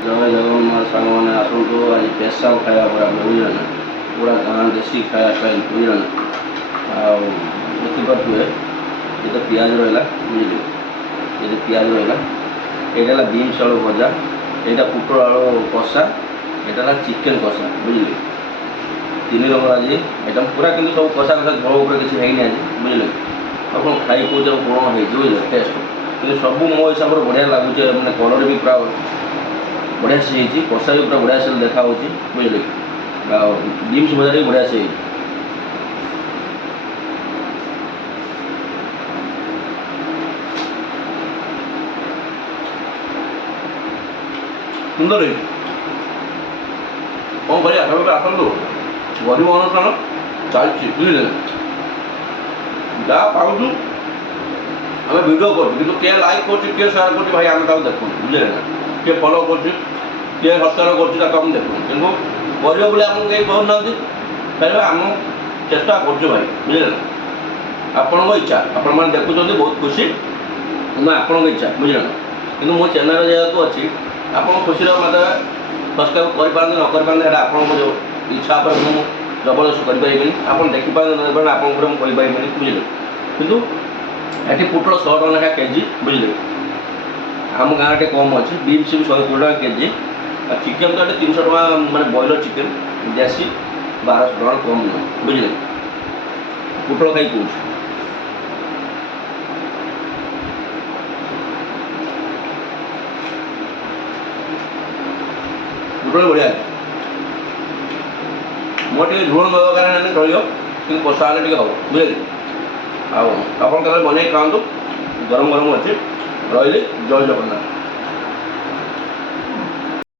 जय जगन्नाथ सांगने आसतु आज स्पेशल खाया पूरा बुझे पूरा गाँ देसी खाया स्टाइल बुझे आथिपे ये तो पियाज रहा बुझे ये पियाज रहा यहाँ बीन्स आलू भजा यहाँ पुटल आलू कषा यहाँ चिकेन कषा बुझे तीन रंग आज आइटम पूरा कि सब कषा कषा झोल उपर किसी है आज बुझे आप खाई कौन कौन है बुझे टेस्ट कि सब मो हिसाब से बढ़िया लगुच मैंने कलर भी पूरा बढ़िया से होती कषा भी पूरा बढ़िया से देखा बुझे बीन्स भजा भी बढ़िया से सुंदर है कौन कर आसतु गरीब अनुष्ठान चलती बुझे जहाँ पाऊँ आम भिड कर किए लाइक कर सेयार कर भाई आम देखु बुझे ना किए फलो कर सब्सक्राइब कर देखु कि गरीब बोले आमको कहीं कहना फिर आम चेष्टा कर भाई बुझे ना आपण इच्छा आपण मैंने देखुं बहुत खुशी मैं आपण इच्छा बुझे ना कि मो चैनल जेहतु अच्छी आप खुशी मतलब सब्सक्राइब करें न करें आप जो इच्छा पर मुझे जबरदस्त करें आप देखिपारे न आपको मुझे बुझे कितु ये पुटल 100 टका लेखा केजी बुझे आम गाँव टे कम अच्छे बीन्स भी 120 टका केजी चिकेन तो ये 300 टका माने बॉयलर चिकेन देसी 1200 टका कम नुह बुझे पुटल खाई कौन पुटल बढ़िया मोटे झोल दरकार चलो कि कषा टे हम बुझे आप बनई खातु गरम गरम अच्छे रही जय जगन्नाथ।